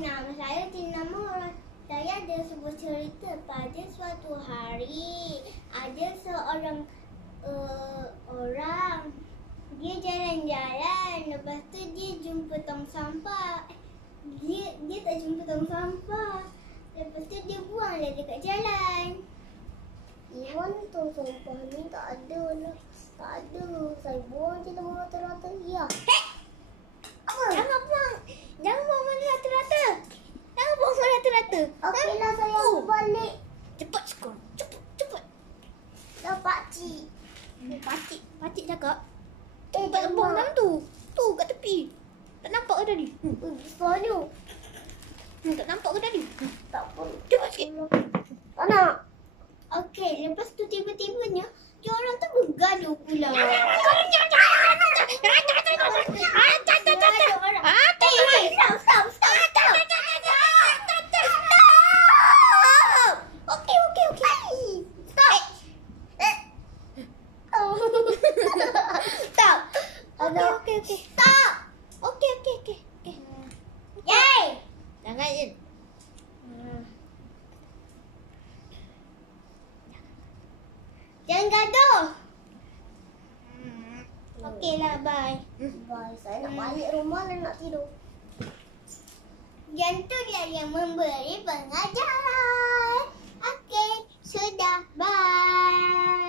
nama saya Tina Nur. Saya ada sebuah cerita. Pada suatu hari ada seorang orang, dia jalan-jalan, lepas tu dia jumpa tong sampah. Dia tak jumpa tong sampah. Lepas tu dia buanglah dekat jalan. Mana tong sampah ni? Tak ada lah. Tak ada. Saya buang je dalam rata-rata. Ya. Apa? Jangan buang mana rata-rata. Jangan buang mana rata-rata. Okeylah, saya ambil balik. Cepat sekarang. Cepat. Dah pakcik. Pakcik cakap. Eh, Tak buang mak. dalam tu. Tu kat tepi. Tak nampak ke tadi? Besar ni. Tak nampak ke tadi? Tak pun. Cepat sikit. Tak nak. Okey, lepas tu tiba-tibanya dia orang tu bergaduh pula. Okey. Stop. Okey. Yay! Jangan Yin. Jangan gaduh. Okeylah, bye. Bye. Saya nak balik rumah dan nak tidur. Yang tu dia yang memberi pengajaran. Okey, sudah. Bye.